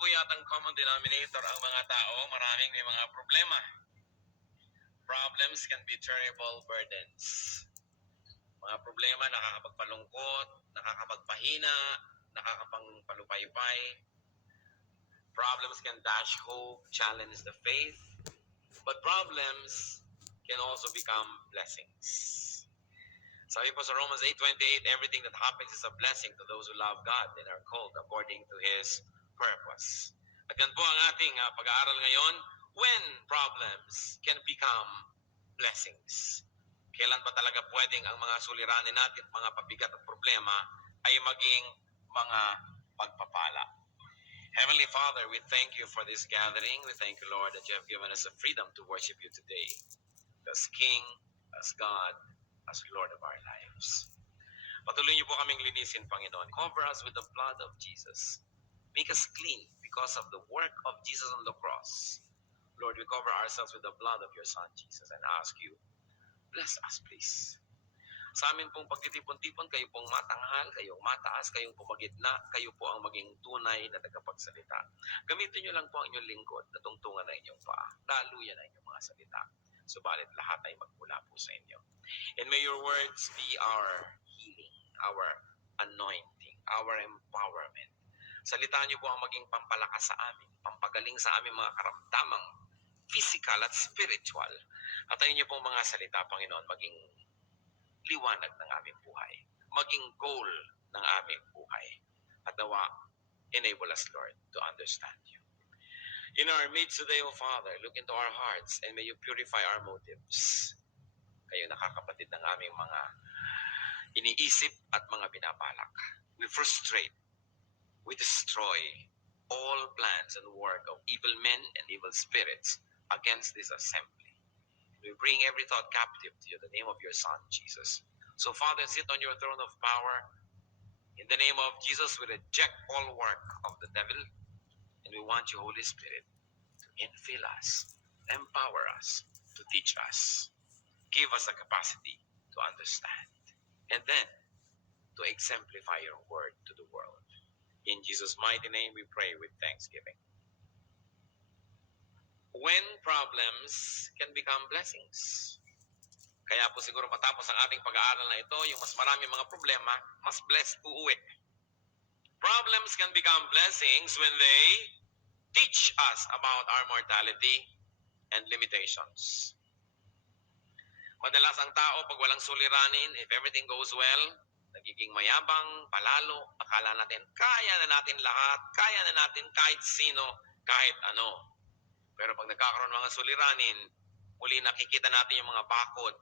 po yatang common denominator ang mga tao, maraming may mga problema. Problems can be terrible burdens. Mga problema nakakapagpalungkot, nakakapagpahina, nakakapagpalupaypay. Problems can dash hope, challenge the faith. But problems can also become blessings. Sabi po sa Romans 8:28, everything that happens is a blessing to those who love God and are called according to His purpose. At yan po ang ating pag-aaral ngayon, when problems can become blessings. Kailan ba talaga pwedeng ang mga suliranin natin, mga pabigat at problema ay maging mga pagpapala? Heavenly Father, we thank you for this gathering. We thank you, Lord, that you have given us the freedom to worship you today as King, as God, as Lord of our lives. Patuloy niyo po kaming linisin, Panginoon. Cover us with the blood of Jesus. Make us clean because of the work of Jesus on the cross. Lord, we cover ourselves with the blood of your Son, Jesus, and ask you, bless us, please. Sa amin pong pagtitipon-tipon, kayo pong matanghal, kayong mataas, kayong pumagitna, kayo po ang maging tunay na tagapagsalita. Gamitin niyo lang po ang inyong lingkod na tungtungan na inyong paa. Daluyan na inyong mga salita. Subalit lahat ay magmula po sa inyo. And may your words be our healing, our anointing, our empowerment. Salitaan niyo po ang maging pampalakas sa amin, pampagaling sa aming mga karamdamang physical at spiritual. At ayun niyo pong mga salita, Panginoon, maging liwanag ng aming buhay, maging goal ng aming buhay. At nawa, enable us, Lord, to understand you. In our midst today, O Father, look into our hearts and may you purify our motives. Kayo nakakapatid ng aming mga iniisip at mga binabalak. We frustrate, we destroy all plans and work of evil men and evil spirits against this assembly. We bring every thought captive to you in the name of your Son, Jesus. So, Father, sit on your throne of power. In the name of Jesus, we reject all work of the devil. And we want you, Holy Spirit, to infill us, empower us, to teach us. Give us the capacity to understand. And then, to exemplify your word to the world. In Jesus' mighty name, we pray with thanksgiving. When problems can become blessings. Kaya po siguro matapos ang ating pag-aaral na ito, yung mas marami mga problema, mas blessed uuwi. Problems can become blessings when they teach us about our mortality and limitations. Madalas ang tao, pag walang suliranin, if everything goes well, nagiging mayabang, palalo, akala natin, kaya na natin lahat, kaya na natin kahit sino, kahit ano. Pero pag nagkakaroon ng mga suliranin, muli nakikita natin yung mga bakod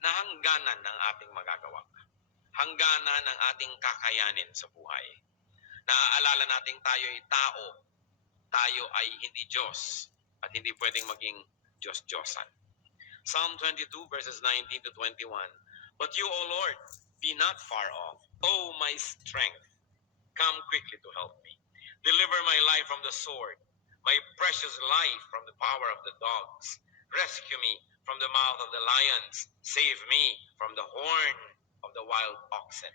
na hangganan ng ating magagawa. Hangganan ng ating kakayanin sa buhay. Naaalala nating tayo ay tao. Tayo ay hindi Diyos. At hindi pwedeng maging Diyos-Diyosan. Psalm 22 verses 19 to 21. But you, O Lord, be not far off. O my strength, come quickly to help me. Deliver my life from the sword, my precious life from the power of the dogs. Rescue me from the mouth of the lions. Save me from the horn of the wild oxen.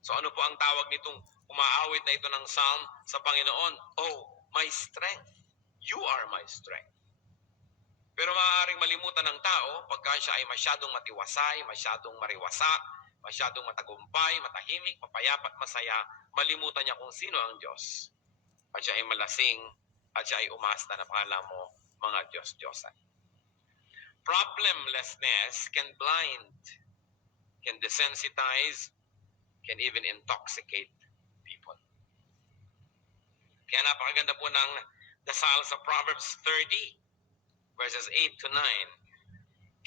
So ano po ang tawag nitong umaawit na ito ng psalm sa Panginoon? Oh, my strength. You are my strength. Pero maaaring malimutan ng tao pagka siya ay masyadong matiwasay, masyadong mariwasa, masyadong matagumpay, matahimik, mapayapat, masaya, malimutan niya kung sino ang Diyos. At siya ay malasing, at siya ay umasta na pakala mo mga Diyos-Diyosan. Problemlessness can blind, can desensitize, can even intoxicate people. Kaya napakaganda po ng dasal sa Proverbs 30, verses 8 to 9.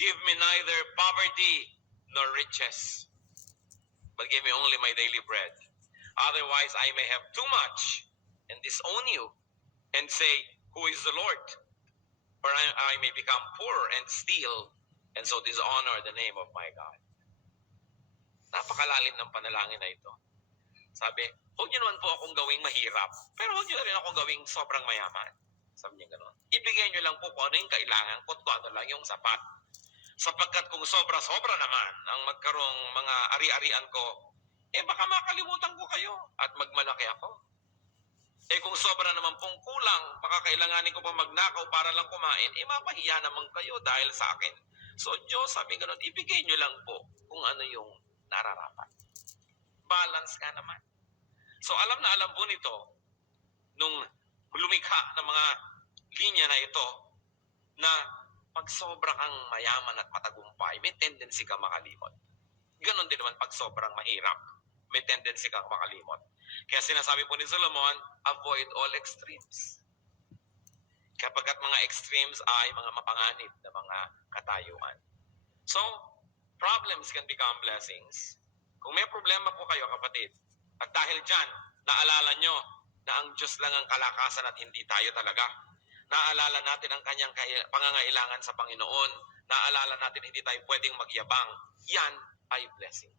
Give me neither poverty nor riches, but give me only my daily bread. Otherwise I may have too much and disown you, and say, who is the Lord? Or I may become poor and steal, and so dishonor the name of my God. Napakalalim ng panalangin na ito. Sabi, huwag niyo naman po akong gawing mahirap, pero huwag niyo na rin akong gawing sobrang mayaman. Sabi niya gano'n. Ibigay niyo lang po kung ano yung kailangan ko at kung ano lang yung sapat. Sapagkat kung sobra-sobra naman ang magkaroong mga ari-arian ko, baka makalimutan ko kayo at magmalaki ako. Eh kung sobra naman pong kulang, baka kailanganin ko pa magnakaw para lang kumain, eh mapahiya naman kayo dahil sa akin. So Diyos, sabi ganun, ibigay nyo lang po kung ano yung nararapat. Balance ka naman. So alam na alam po nito, nung lumikha ng mga linya na ito, na pag sobra kang mayaman at matagumpay, may tendency ka makalimot. Ganon din naman pag sobrang mahirap, may tendency kang makalimot. Kaya sinasabi po ni Solomon, avoid all extremes. Kapagkat mga extremes ay mga mapanganib na mga katayuan. So, problems can become blessings. Kung may problema po kayo, kapatid, at dahil dyan, naalala nyo na ang Diyos lang ang kalakasan at hindi tayo talaga. Naalala natin ang kanyang pangangailangan sa Panginoon. Naalala natin hindi tayo pwedeng magyabang. Yan ay blessing.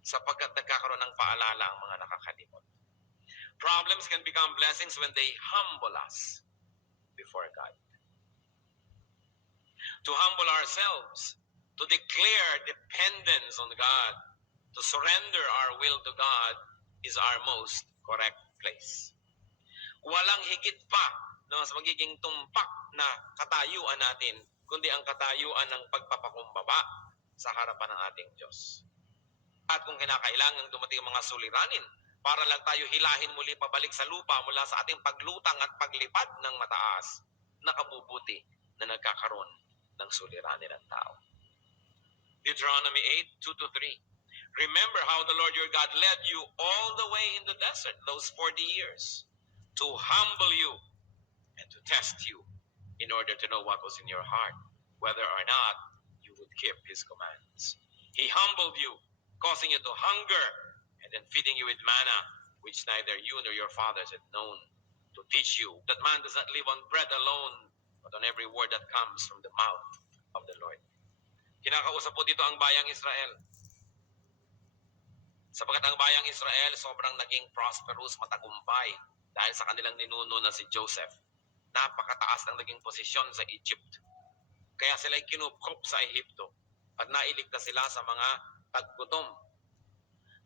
Sapagkat nagkakaroon ng paalala ang mga nakakalimot. Problems can become blessings when they humble us before God. To humble ourselves, to declare dependence on God, to surrender our will to God is our most correct place. Walang higit pa na mas magiging tumpak na katayuan natin, kundi ang katayuan ng pagpapakumbaba sa harapan ng ating Diyos. At kung kinakailangan dumating ang mga suliranin, para lang tayo hilahin muli pabalik sa lupa mula sa ating paglutang at paglipad ng mataas, nakabubuti na nagkakaroon ng suliranin ng tao. Deuteronomy 8:2-3. Remember how the Lord your God led you all the way in the desert those 40 years to humble you and to test you in order to know what was in your heart, whether or not you would keep His commands. He humbled you, causing you to hunger, and then feeding you with manna, which neither you nor your fathers had known, to teach you that man does not live on bread alone, but on every word that comes from the mouth of the Lord. Kinakausap po dito ang bayang Israel. Sapagkat ang bayang Israel sobrang naging prosperous, matagumpay dahil sa kanilang ninuno na si Joseph. Napakataas ng naging posisyon sa Egypt. Kaya sila'y kinupkup sa Ehipto at nailigtas sila sa mga taggutom.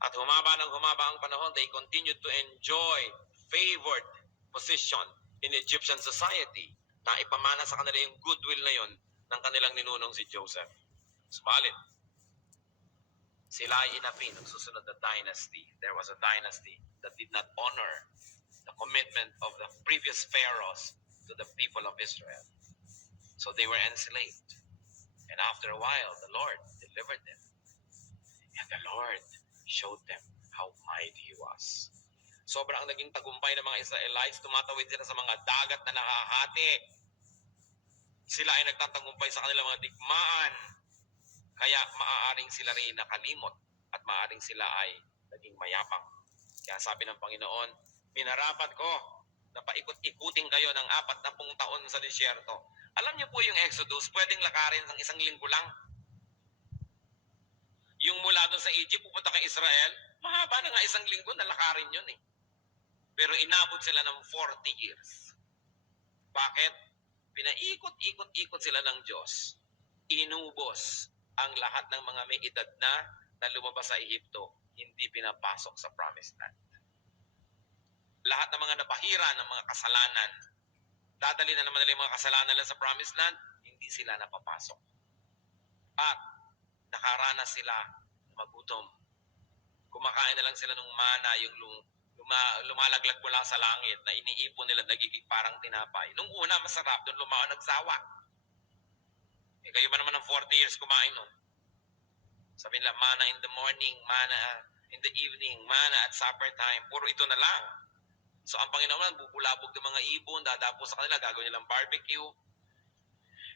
At humaba ang panahon, they continued to enjoy favored position in Egyptian society na ipamana sa kanila yung goodwill na yon ng kanilang ninunong si Joseph. Subalit, sila ay inapi ng susunod na dynasty. There was a dynasty that did not honor the commitment of the previous pharaohs to the people of Israel. So they were enslaved. And after a while, the Lord delivered them. And the Lord showed them how mighty He was. Sobrang naging tagumpay ng mga Israelites, tumatawid sila sa mga dagat na nakahati. Sila ay nagtatagumpay sa kanilang mga digmaan. Kaya maaaring sila rin nakalimot at maaaring sila ay naging mayabang. Kaya sabi ng Panginoon, minarapat ko na paikot-ikutin kayo ng 40 taon sa disyerto. Alam niyo po yung Exodus, pwedeng lakarin ng 1 linggo lang. Yung mula doon sa Egypt, pupunta kay Israel, mahaba na nga 1 linggo, nalakarin yun eh. Pero inabot sila ng 40 years. Bakit? Pinaikot-ikot-ikot sila ng Diyos. Inubos ang lahat ng mga may edad na lumabas sa Ehipto, hindi pinapasok sa Promised Land. Lahat ng mga napahira ng mga kasalanan, dadali na naman nila yung mga kasalanan nila sa Promised Land, hindi sila napapasok. At nakaranas sila na magutom. Kumakain na lang sila ng mana, yung lumalaglag mula sa langit na iniipon nila, nagiging parang tinapay. Nung una, masarap, doon lumao nagsawa. Eh, kayo ba naman ng 40 years kumain nun? Sabi nila, mana in the morning, mana in the evening, mana at supper time. Puro ito na lang. So ang Panginoon, bubulabog ng mga ibon, dadapo sa kanila, gagawin nilang barbecue.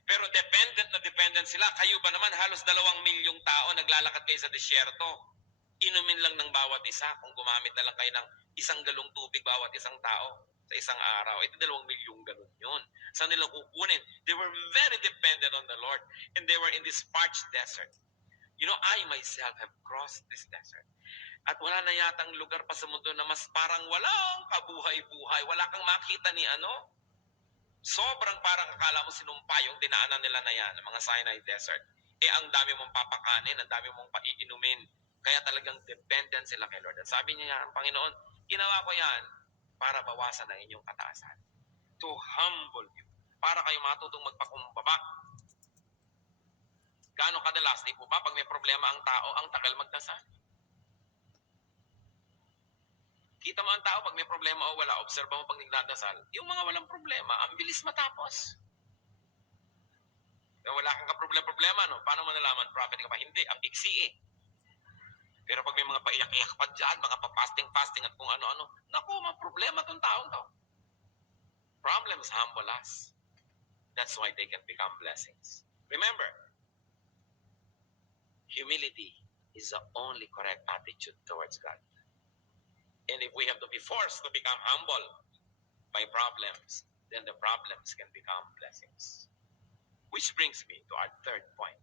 Pero dependent sila. Kayo ba naman, halos 2 milyong tao naglalakad kayo sa disyerto. Inumin lang ng bawat isa kung gumamit na lang kayo ng 1 galong tubig bawat isang tao sa isang araw. Ito 2 milyong galon yun. Saan nila kukunin? They were very dependent on the Lord. And they were in this parched desert. You know, I myself have crossed this desert. At wala na yatang lugar pa sa mundo na mas parang walang kabuhay-buhay. Wala kang makita ni ano. Sobrang parang akala mo sinumpa yung dinaanan nila na yan, mga Sinai Desert. Eh, ang dami mong papakanin, ang dami mong paiinumin. Kaya talagang dependent sila kay Lord. At sabi niya, ang Panginoon, ginawa ko yan para bawasan ang inyong kataasan. To humble you. Para kayo matutong magpakumbaba. Gaano kadalas, di po ba, pag may problema ang tao, ang tagal magdasal? Kita mo ang tao, pag may problema o wala, obserba mo pag nagdadasal, yung mga walang problema, ang bilis matapos. Kaya wala kang problema, no? Paano mo nalaman, prophet ka ba? Hindi, ang iksi eh. Pero pag may mga paiyak-iyak pa dyan, mga pa-fasting at kung ano-ano, naku, mga problema tong taong to. Problems humble us. That's why they can become blessings. Remember, humility is the only correct attitude towards God. And if we have to be forced to become humble by problems, then the problems can become blessings. Which brings me to our third point.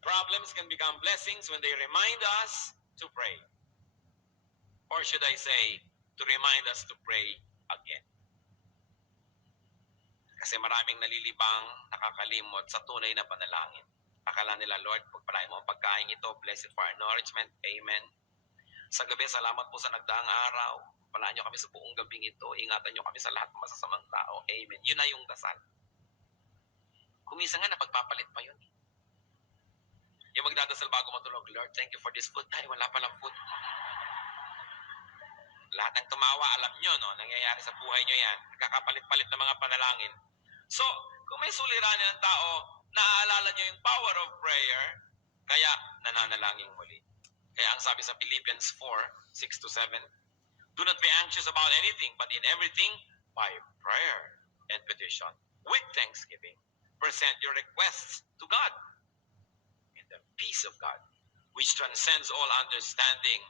Problems can become blessings when they remind us to pray. Or should I say, to remind us to pray again. Kasi maraming nalilibang, nakakalimot sa tunay na panalangin. Akala nila, Lord, pagpalain mo ang pagkain ito, bless it for our nourishment, amen. Sa gabi, salamat po sa nagdaang araw. Palaan nyo kami sa buong gabing ito. Ingatan nyo kami sa lahat ng masasamang tao. Amen. Yun na yung dasal. Kumisa nga, napagpapalit pa yun. Yung magdadasal bago matulog, Lord, thank you for this food. Ay, wala palang food. Lahat ng tumawa, alam nyo, no? Nangyayari sa buhay nyo yan. Kakapalit-palit ng mga panalangin. So, kung may suliranin ng tao, naaalala nyo yung power of prayer, kaya nananalangin muli. Kaya ang sabi sa Philippians 4:6-7, do not be anxious about anything, but in everything, by prayer and petition, with thanksgiving, present your requests to God. And the peace of God, which transcends all understanding,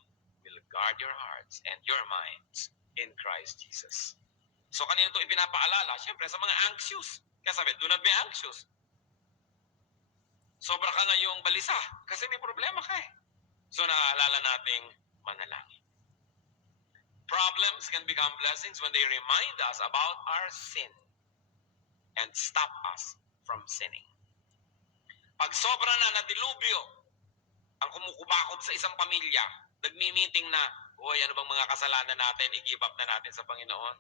will guard your hearts and your minds in Christ Jesus. So kanino ito ipinapaalala? Siyempre sa mga anxious. Kaya sabi, do not be anxious. Sobra ka ngayong balisa kasi may problema ka eh. So naaalala nating manalangin. Problems can become blessings when they remind us about our sin and stop us from sinning. Pag sobra na dilubyo ang kumukubakob sa isang pamilya, nagmi-meeting na, uy, ano bang mga kasalanan natin, i-give up na natin sa Panginoon.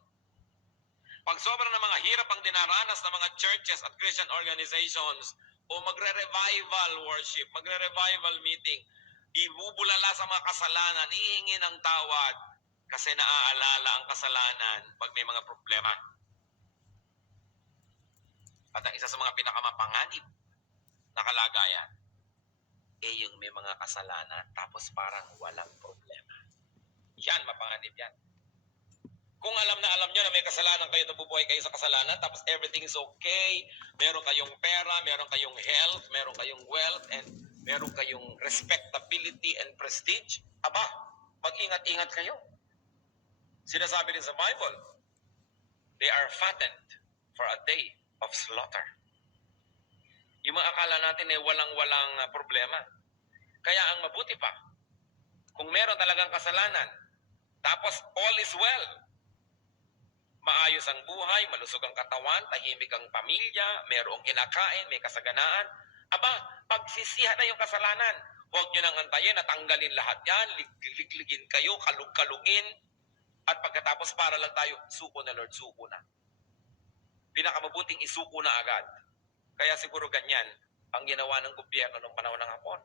Pag sobra na mga hirap ang dinaranas ng mga churches at Christian organizations, o magre-revival worship, magre-revival meeting, ibubulala sa mga kasalanan, ihingi ng tawad, kasi naaalala ang kasalanan pag may mga problema. At ang isa sa mga pinakamapanganib na kalagayan, yung may mga kasalanan, tapos parang walang problema. Yan, mapanganib yan. Kung alam nyo na may kasalanan kayo, nabubuhay kayo sa kasalanan, tapos everything is okay, meron kayong pera, meron kayong health, meron kayong wealth, and meron kayong respectability and prestige, aba, mag-ingat-ingat kayo. Sinasabi din sa Bible, they are fattened for a day of slaughter. Yung mga akala natin ay walang problema. Kaya ang mabuti pa, kung meron talagang kasalanan, tapos all is well, maayos ang buhay, malusog ang katawan, tahimik ang pamilya, merong kinakain, may kasaganaan, aba, pagsisihan na yung kasalanan. Huwag nyo nang antayin at tanggalin lahat yan, ligligin kayo, kalug-kalugin, at pagkatapos para lang tayo, suko na Lord, suko na. Pinakamabuting isuko na agad. Kaya siguro ganyan ang ginawa ng gobyerno noong panahon ng Hapon.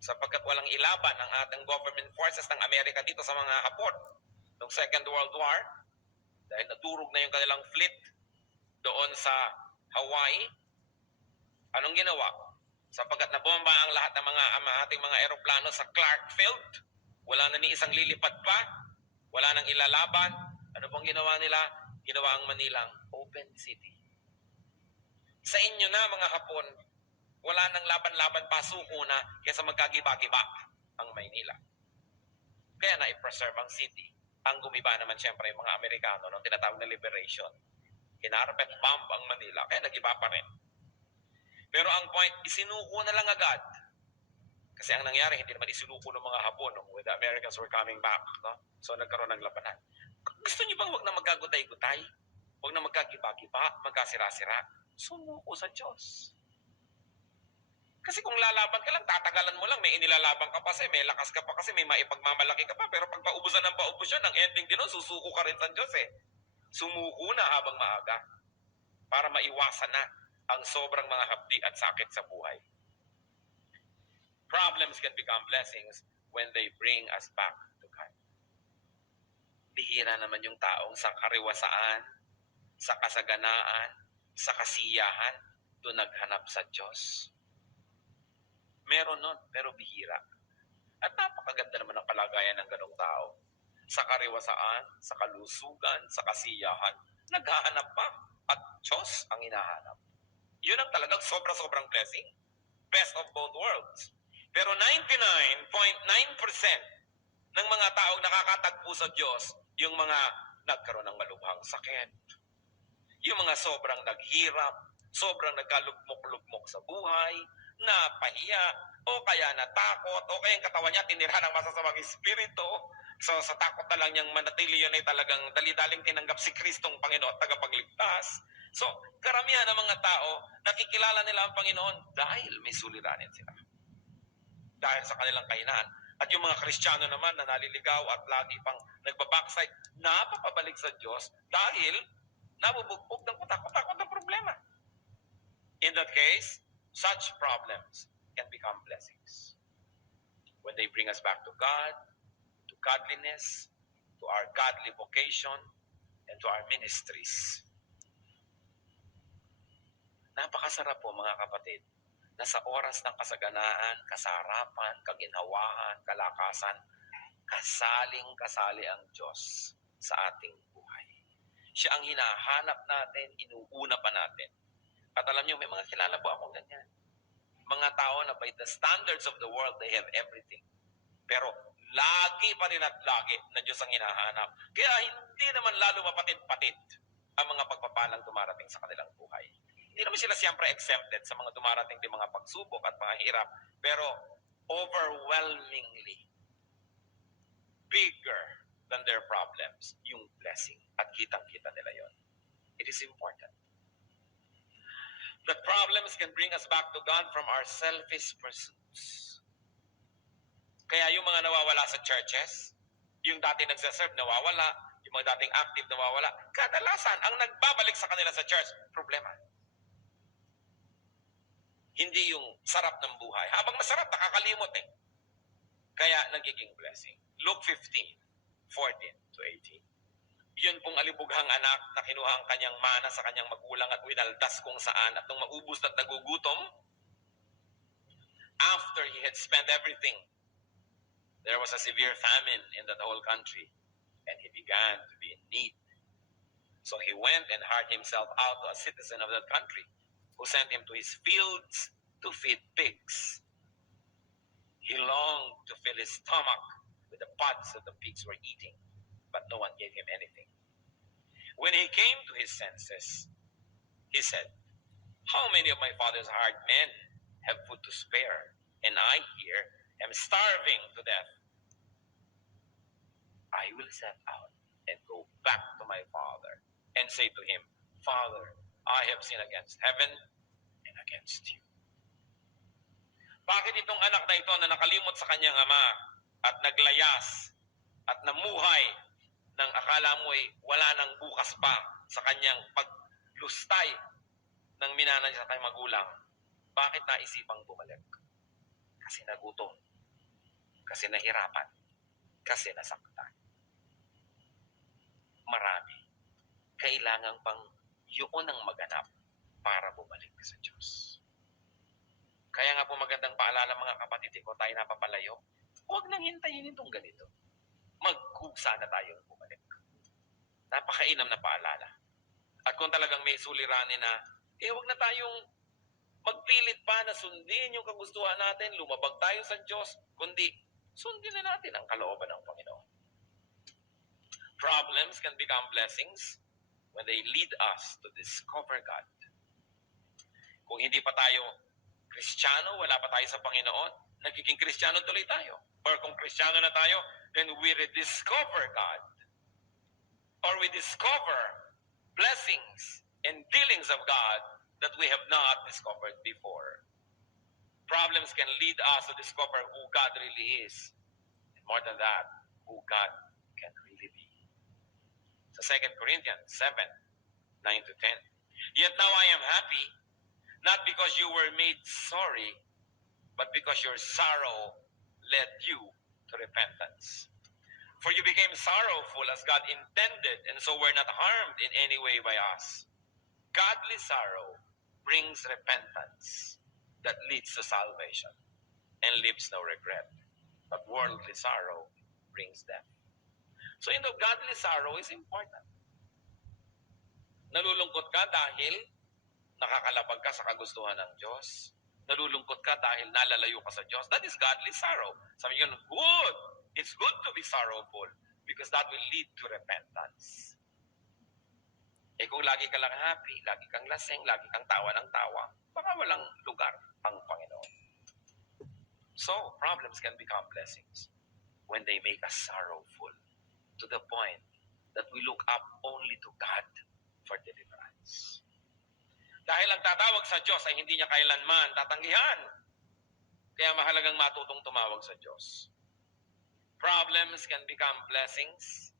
Sapagkat walang ilaban ang ating government forces ng Amerika dito sa mga Hapon. Noong Second World War, dahil naturog na yung kanilang fleet doon sa Hawaii, anong ginawa? Sapagkat nabomba ang lahat ng ating mga eroplano sa Clark Field, wala na ni isang lilipad pa, wala nang ilalaban, ano pong ginawa nila? Ginawa ang Manilang open city. Sa inyo na mga Hapon, wala nang laban-laban pa, suko na, kaysa magkagiba-giba ang Maynila. Kaya na-preserve ang city. Ang gumiba naman siyempre yung mga Amerikano nung tinatawag na liberation. Kinarpet bomb ang Manila, kaya nagiba pa rin. Pero ang point, isinuko na lang agad. Kasi ang nangyari, hindi naman isinuko ng mga Hapon when the Americans were coming back. No? So nagkaroon ng labanan. Gusto niyo bang wag na magkagutay-gutay? Wag na magkagiba-giba, magkasira-sira? Sumuko sa Diyos. Kasi kung lalaban ka lang, tatagalan mo lang, may inilalaban ka pa kasi, may lakas ka pa kasi, may maipagmamalaki ka pa. Pero pag paubusan ng paubos yan, ang ending din nun, susuko ka rin sa Diyos eh. Sumuko na habang maaga para maiwasan na ang sobrang mga hapdi at sakit sa buhay. Problems can become blessings when they bring us back to God. Bihira naman yung taong sa kariwasaan, sa kasaganaan, sa kasiyahan, doon naghanap sa Diyos. Meron nun, pero bihira. At napakaganda naman ang kalagayan ng ganong tao. Sa kariwasaan, sa kalusugan, sa kasiyahan, naghahanap pa. At Diyos ang hinahanap. Yun ang talagang sobra-sobrang blessing. Best of both worlds. Pero 99.9% ng mga taong nakakatagpo sa Diyos, yung mga nagkaroon ng malubhang sakit, yung mga sobrang naghirap, sobrang nagkalugmok-lugmok sa buhay, napahiya, o kaya natakot, o kaya yung katawan niya tinira ng masasamang espiritu. So sa takot na lang niyang manatili, yun ay talagang dali-daling tinanggap si Kristong Panginoon at tagapagligtas. So karamihan ng mga tao, nakikilala nila ang Panginoon dahil may suliranin sila. Dahil sa kanilang kahinaan. At yung mga Kristiyano naman na naliligaw at lagi pang nagbabackside, napapabalik sa Diyos dahil nabubugbog ng kutakot-takot ng problema. In that case, such problems can become blessings. When they bring us back to God, to godliness, to our godly vocation, and to our ministries. Napakasarap po mga kapatid, na sa oras ng kasaganaan, kasarapan, kaginhawaan, kalakasan, kasaling-kasali ang Diyos sa ating buhay. Siya ang hinahanap natin, inuuna pa natin. At alam niyo, may mga kilala po akong ganyan. Mga tao na by the standards of the world, they have everything. Pero lagi pa rin at lagi na Diyos ang hinahanap. Kaya hindi naman lalo mapatid-patid ang mga pagpapalang dumarating sa kanilang buhay. Hindi naman sila siyempre exempted sa mga dumarating din mga pagsubok at mga hirap. Pero overwhelmingly bigger than their problems, yung blessing. At kitang-kita nila yon. It is important. That problems can bring us back to God from our selfish pursuits. Kaya yung mga nawawala sa churches, yung dati nagsaserve nawawala, yung mga dating active nawawala, kadalasan ang nagbabalik sa kanila sa church, problema. Hindi yung sarap ng buhay. Habang masarap, nakakalimot eh. Kaya nagiging blessing. Luke 15:14-18. Yun pong alibughang anak na kinuha ang kanyang mana sa kanyang magulang at winaldas kung saan, at nung maubos at nagugutom, after he had spent everything, there was a severe famine in that whole country, and he began to be in need. So he went and hired himself out to a citizen of that country, who sent him to his fields to feed pigs. He longed to fill his stomach with the pods that the pigs were eating, but no one gave him anything. When he came to his senses, he said, "How many of my father's hired men have food to spare, and I here am starving to death? I will set out and go back to my father and say to him, Father, I have sinned against heaven and against you." Bakit itong anak na ito na nakalimot sa kanyang ama at naglayas at namuhay nang akala mo ay wala nang bukas pa sa kanyang paglustay ng minana niya sa kanyang magulang, bakit naisipang bumalik? Kasi nagutom, kasi nahirapan, kasi nasaktan. Marami. Kailangan pang yun ang maganap para bumalik sa Diyos. Kaya nga po magandang paalala mga kapatid, kung tayo napapalayo, huwag nang hintayin itong ganito. Magkusa na tayong bumalik. Napakainam na paalala. At kung talagang may suliranin na, huwag na tayong magpilit pa na sundin yung kagustuhan natin, lumabag tayo sa Diyos, kundi sundin na natin ang kalooban ng Panginoon. Problems can become blessings when they lead us to discover God. Kung hindi pa tayo Kristiyano, wala pa tayo sa Panginoon, nagiging Kristiyano tuloy tayo. Or kung Kristiyano na tayo, then we rediscover God. Or we discover blessings and dealings of God that we have not discovered before. Problems can lead us to discover who God really is. And more than that, who God can really be. Sa 2 Corinthians 7, 9 to 10. Yet now I am happy, not because you were made sorry, but because your sorrow led you to repentance. For you became sorrowful as God intended, and so were not harmed in any way by us. Godly sorrow brings repentance that leads to salvation and leaves no regret. But worldly sorrow brings death. So godly sorrow is important. Nalulungkot ka dahil nakakalabag ka sa kagustuhan ng Diyos. Nalulungkot ka dahil nalalayo ka sa Diyos. That is godly sorrow. Sabi yun, good. It's good to be sorrowful because that will lead to repentance. Eh kung lagi ka lang happy, lagi kang lasing, lagi kang tawa ng tawa, baka walang lugar ang Panginoon. So, problems can become blessings when they make us sorrowful to the point that we look up only to God for deliverance. Dahil ang tatawag sa Diyos ay hindi niya kailanman tatanggihan. Kaya mahalagang matutong tumawag sa Diyos. Problems can become blessings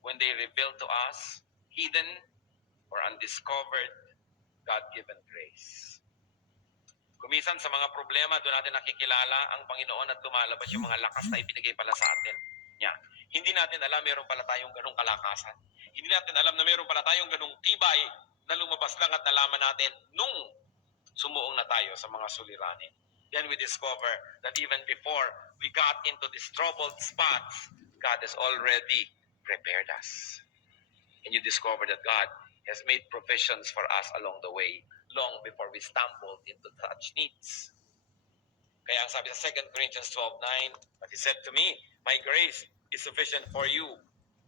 when they reveal to us hidden or undiscovered God-given grace. Kumisan sa mga problema, doon natin nakikilala ang Panginoon at lumalabas yung mga lakas na ibinigay pala sa atin niya. Hindi natin alam meron pala tayong ganong kalakasan. Hindi natin alam na meron pala tayong ganong tibay na lumabas lang at nalaman natin nung sumuong na tayo sa mga suliranin. Then we discover that even before we got into these troubled spots, God has already prepared us. And you discover that God has made provisions for us along the way, long before we stumbled into such needs. Kaya ang sabi sa 2 Corinthians 12:9, but He said to me, my grace is sufficient for you,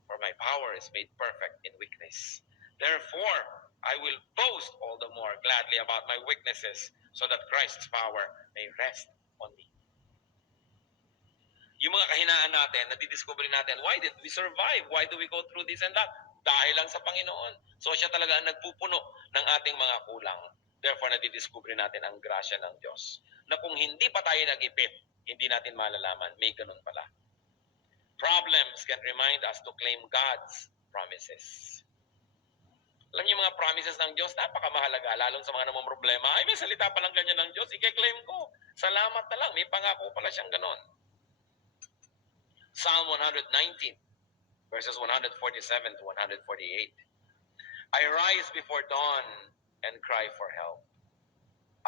for my power is made perfect in weakness. Therefore, I will boast all the more gladly about my weaknesses, so that Christ's power may rest on me. Yung mga kahinaan natin, nadidiscover natin, why did we survive? Why do we go through this and that? Dahil lang sa Panginoon. So siya talaga ang nagpupuno ng ating mga kulang. Therefore, nadidiscover natin ang grasya ng Diyos. Na kung hindi pa tayo nag-ipit, hindi natin malalaman, may ganun pala. Problems can remind us to claim God's promises. Alam niyo mga promises ng Diyos, napakamahalaga, lalong sa mga namang problema. Ay, may salita pa lang ganyan ng Diyos, i-claim ko. Salamat na lang, may pangako pala siyang ganon. Psalm 119, verses 147 to 148. I rise before dawn and cry for help.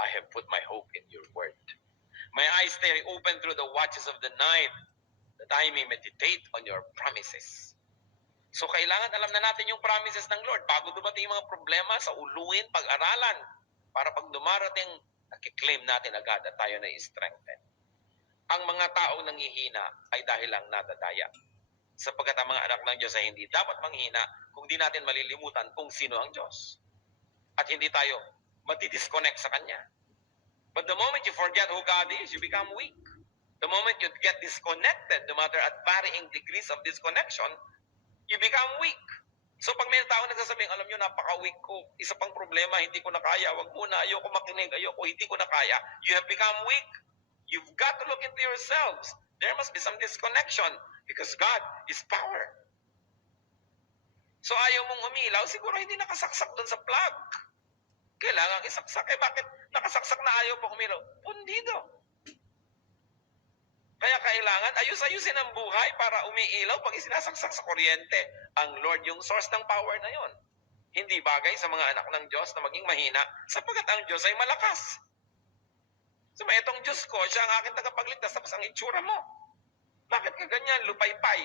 I have put my hope in your word. My eyes stay open through the watches of the night, that I may meditate on your promises. So kailangan alam na natin yung promises ng Lord bago dumating yung mga problema sa uluin, pag-aralan, para pag dumarating, nakiklaim natin agad at tayo na i-strengthen. Ang mga taong nanghihina ay dahil lang nadadaya. Sapagkat ang mga anak ng Diyos ay hindi dapat manghina kung di natin malilimutan kung sino ang Diyos. At hindi tayo matidisconnect sa Kanya. But the moment you forget who God is, you become weak. The moment you get disconnected, no matter at varying degrees of disconnection, you become weak. So pag may tao nagsasabing, alam nyo, napaka-weak ko, isa pang problema, hindi ko na kaya, wag muna, ayoko makinig, ayoko, hindi ko na kaya, you have become weak. You've got to look into yourselves. There must be some disconnection because God is power. So ayaw mong umilaw, siguro hindi nakasaksak doon sa plug. Kailangan isaksak. Eh bakit nakasaksak na ayaw pa umilaw? Pundido. Kaya kailangan ayus-ayusin ang buhay para umiilaw pag isinasaksak sa kuryente. Ang Lord yung source ng power na yon. Hindi bagay sa mga anak ng Diyos na maging mahina sapagkat ang Diyos ay malakas. So may itong Diyos ko, siya ang aking tagapagligtas, tapos ang itsura mo. Bakit ka ganyan? Lupay-pay.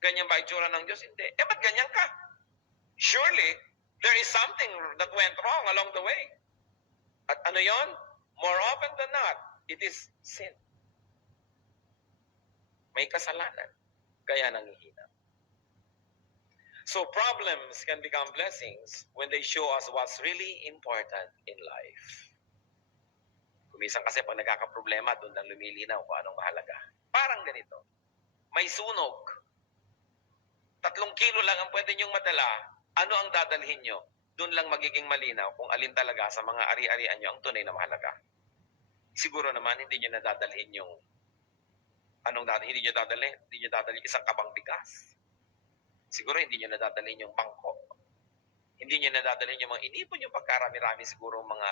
Ganyan ba itsura ng Diyos? Hindi. Eh, ba't ganyan ka? Surely, there is something that went wrong along the way. At ano yon? More often than not, it is sin. May kasalanan. Kaya nanghihina. So problems can become blessings when they show us what's really important in life. Kumisan kasi pag nagkakaproblema, doon lang lumilinaw kung anong mahalaga. Parang ganito. May sunog. 3 kilo lang ang pwede niyong madala. Ano ang dadalhin niyo? Doon lang magiging malinaw kung alin talaga sa mga ari-arian niyo ang tunay na mahalaga. Siguro naman hindi niyo nadadalhin yung hindi niyo dadalhin? Hindi niyo dadalhin isang kabang bigas. Siguro hindi niyo nadadalhin yung bangko. Hindi niyo nadadalhin yung mga inipon yung pagkarami-rami siguro mga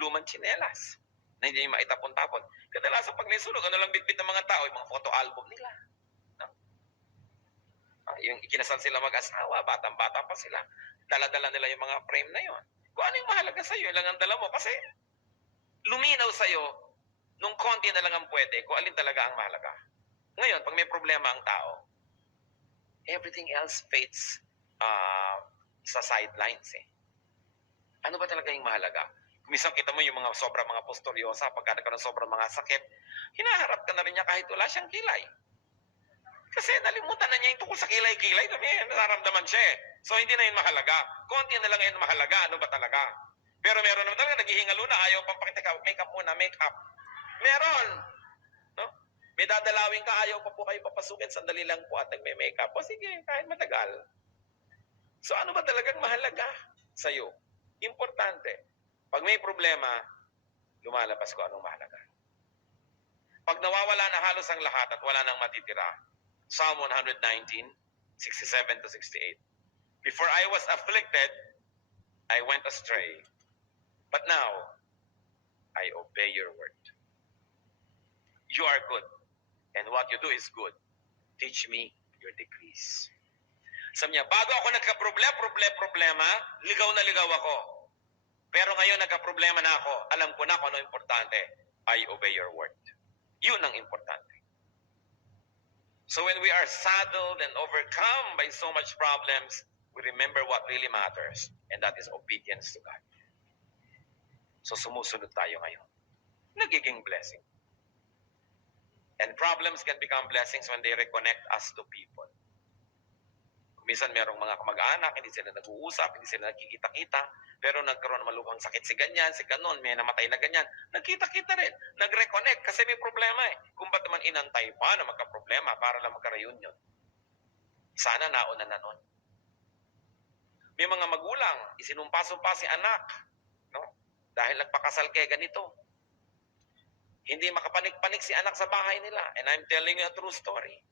lumang tsinelas na hindi niyo maitapon-tapon. Kadalasan pag may sunog, ano lang bitbit ng mga tao? Yung mga photo album nila. No? Yung ikinasal sila mag-asawa, batang-bata pa sila. Dala-dala nila yung mga frame na yon. Kung ano yung mahalaga sa'yo, lang ang dala mo. Kasi luminaw sa'yo, nung konti na lang ang pwede, kung alin talaga ang mahalaga. Ngayon, pag may problema ang tao, everything else fades sa sidelines eh. Ano ba talaga yung mahalaga? Minsan kita mo yung mga sobrang mga posturyosa, pagka nagkaroon sobrang mga sakit, hinaharap ka na rin niya kahit wala siyang kilay. Kasi nalimutan na niya yung tungkol sa kilay-kilay, nararamdaman siya eh. So hindi na yun mahalaga. Konti na lang yun mahalaga, ano ba talaga? Pero meron naman talaga, naghihingalo na, ayaw pang pakita ka, make up muna, make up. Meron! No? May dadalawin ka, ayaw pa po kayo papasukin, sandali lang po at nagme-make up. O sige, kahit matagal. So ano ba talagang mahalaga sa'yo? Importante. Pag may problema, lumalabas ko anong mahalaga. Pag nawawala na halos ang lahat at wala nang matitira, Psalm 119, 67 to 68. Before I was afflicted, I went astray. But now, I obey your word. You are good, and what you do is good. Teach me your decrees. Sabi niya, bago ako nagka-problema, ligaw na ligaw ako. Pero ngayon nagka-problema na ako, alam ko na kung ano importante. I obey your word. Yun ang importante. So when we are saddled and overcome by so much problems, we remember what really matters, and that is obedience to God. So sumusunod tayo ngayon. Nagiging blessing. And problems can become blessings when they reconnect us to people. Minsan merong mga kamag-anak, hindi sila nag-uusap, hindi sila nagkikita-kita, pero nagkaroon ng malubhang sakit si ganyan, si ganon, may namatay na ganyan. Nagkita-kita rin, nag-reconnect kasi may problema eh. Kung ba't naman inantay pa na magka-problema para lang magka-reunion? Sana nauna na nun. May mga magulang, isinumpa-sumpa si anak, no? Dahil nagpakasal kay ganito. Hindi makapanik-panik si anak sa bahay nila. And I'm telling you a true story.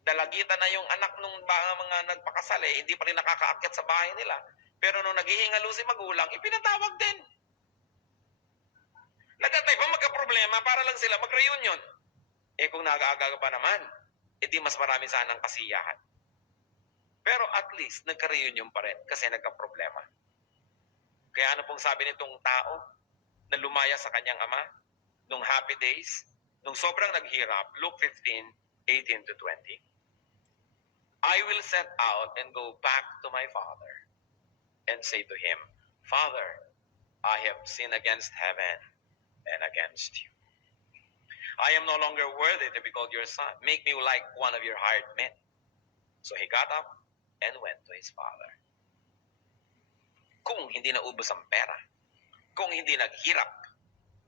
Dalagitan na yung anak nung mga nagpakasal eh, hindi pa rin nakakaakyat sa bahay nila. Pero nung naghihingalo si magulang, ipinatawag din. Nagantay pa magka-problema para lang sila mag-reunion. Eh kung nag-aaga pa naman, edi mas marami sanang kasiyahan. Pero at least, nagka-reunion pa rin kasi nagka-problema. Kaya ano pong sabi nitong tao na lumaya sa kanyang ama nung happy days, nung sobrang naghirap, Luke 15, 18 to 20. I will set out and go back to my father and say to him, Father, I have sinned against heaven and against you. I am no longer worthy to be called your son. Make me like one of your hired men. So he got up and went to his father. Kung hindi naubos ang pera, kung hindi naghirap,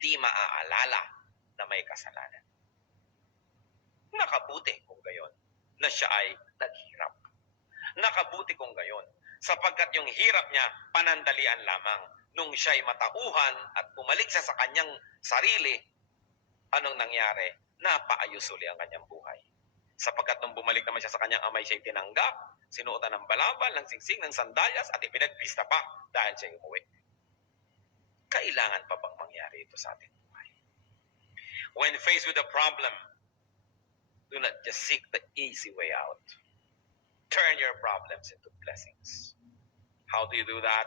di maaalala na may kasalanan. Nakabuti kung gayon na siya ay naghirap. Nakabuti kung gayon sapagkat yung hirap niya panandalian lamang. Nung siya ay matauhan at bumalik siya sa kanyang sarili, anong nangyari? Napaayos uli ang kanyang buhay. Sapagkat nung bumalik naman siya sa kanyang amay, siya tinanggap, sinuotan ng balabal, ng singsing, ng sandalyas, at ipinagpista pa dahil siya umuwi. Kailangan pa bang mangyari ito sa ating buhay? When faced with a problem, do not just seek the easy way out. Turn your problems into blessings. How do you do that?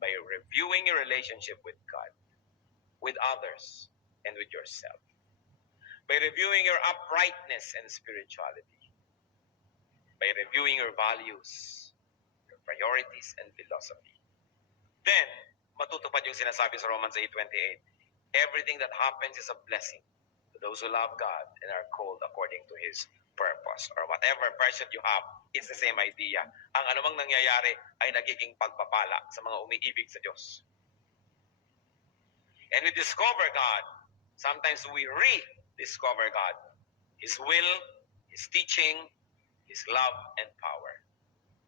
By reviewing your relationship with God, with others, and with yourself. By reviewing your uprightness and spirituality. By reviewing your values, your priorities, and philosophy. Then, matutupad yung sinasabi sa Romans 8:28. Everything that happens is a blessing to those who love God and are called according to His purpose. Or whatever version you have, it's the same idea. Ang anumang nangyayari ay nagiging pagpapala sa mga umiibig sa Diyos. And we discover God. Sometimes we rediscover God. His will, His teaching, His love and power.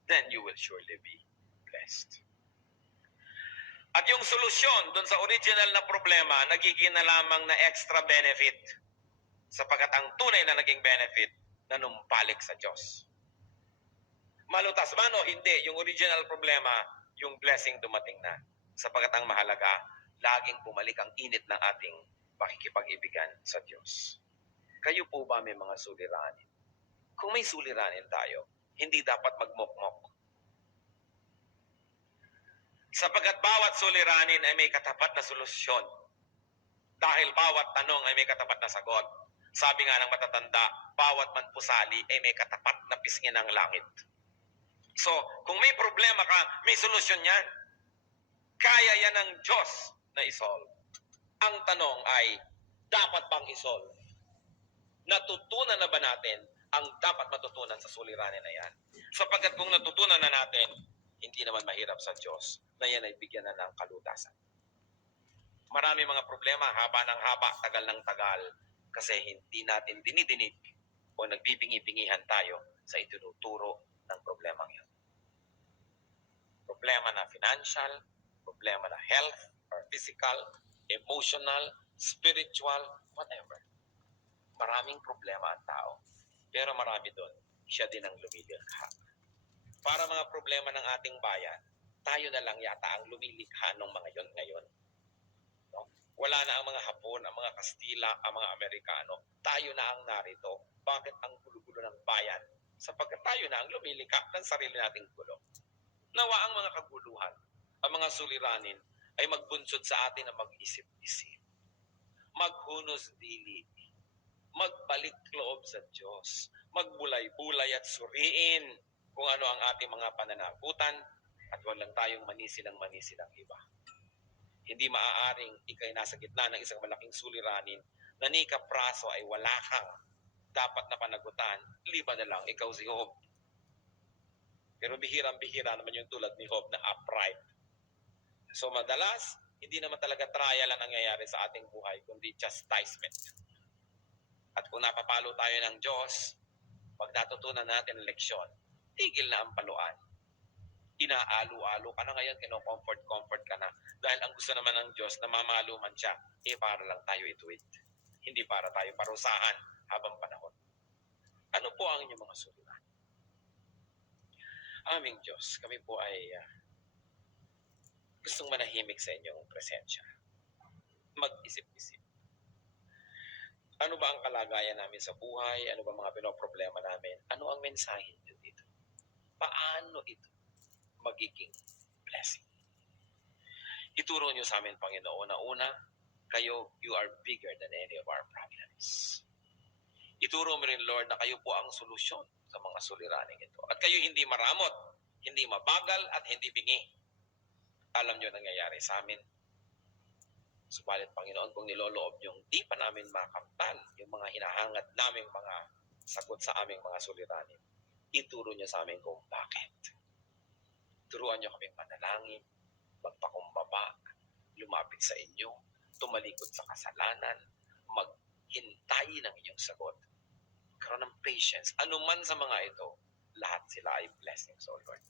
Then you will surely be blessed. At yung solusyon dun sa original na problema, nagiging na lamang na extra benefit. Sapagkat ang tunay na naging benefit, nanumbalik sa Diyos. Malutas man o hindi, yung original problema, yung blessing dumating na. Sapagkat ang mahalaga, laging bumalik ang init ng ating pakikipag-ibigan sa Diyos. Kayo po ba may mga suliranin? Kung may suliranin tayo, hindi dapat magmokmok. Sapagkat bawat suliranin ay may katapat na solusyon. Dahil bawat tanong ay may katapat na sagot. Sabi nga ng matatanda, bawat manpusali ay may katapat na pisngi ng langit. So, kung may problema ka, may solusyon yan. Kaya yan ng Diyos na isolve. Ang tanong ay, dapat bang isolve? Natutunan na ba natin ang dapat matutunan sa suliranin na yan? Sapagkat kung natutunan na natin, hindi naman mahirap sa Diyos na yan ay bigyan na ng kalutasan. Marami mga problema, haba ng haba, tagal ng tagal, kasi hindi natin dinidinig o nagbibingi-bingihan tayo sa itinuturo ng problemang yun. Problema na financial, problema na health or physical, emotional, spiritual, whatever. Maraming problema ang tao, pero marami doon, siya din ang lumilikha. Para mga problema ng ating bayan, tayo na lang yata ang lumilikha ng mga yon ngayon. No? Wala na ang mga Hapon, ang mga Kastila, ang mga Amerikano. Tayo na ang narito. Bakit ang gulo-gulo ng bayan? Sapagkat tayo na ang lumilikha ng sarili nating gulo. Nawa ang mga kaguluhan, ang mga suliranin, ay magbunsod sa atin na mag-isip-isip. Maghunos dili. Magbalik loob sa Diyos. Magbulay-bulay at suriin kung ano ang ating mga pananagutan at huwag lang tayong manisilang iba. Hindi maaaring ikay nasa gitna ng isang malaking suliranin na ni kapraso ay wala kang dapat na panagutan, liba na lang ikaw si Job. Pero bihirang-bihira naman yung tulad ni Job na upright. So madalas, hindi naman talaga trial ang nangyayari sa ating buhay, kundi chastisement. At kung napapalo tayo ng Diyos, pag natutunan natin ang leksyon, tigil na ang paluan. Inaalu-alu ka na ngayon, kino-comfort ka na. Dahil ang gusto naman ng Diyos na mamalo man siya, para lang tayo ituwid. Hindi para tayo parusahan habang panahon. Ano po ang inyong mga suliranin? Aming Diyos, kami po ay gustong manahimik sa inyong presensya. Mag-isip-isip. Ano ba ang kalagayan namin sa buhay? Ano ba mga pinoproblema namin? Ano ang mensahe nyo dito? Paano ito magiging blessing? Ituro nyo sa amin, Panginoon, na una, kayo, you are bigger than any of our problems. Ituro mo rin, Lord, na kayo po ang solusyon sa mga suliraning ito. At kayo hindi maramot, hindi mabagal, at hindi bingi. Alam nyo nangyayari sa amin. Subalit, Panginoon, kung niloloob nyo, di pa namin makamtan yung mga hinahangad naming mga sagot sa aming mga suliranin. Ituro nyo sa amin kung bakit. Turuan nyo kaming manalangin, magpakumbaba, lumapit sa inyo, tumalikod sa kasalanan, maghintay ng inyong sagot. Karoon ng patience. Ano man sa mga ito, lahat sila ay blessings, O Lord.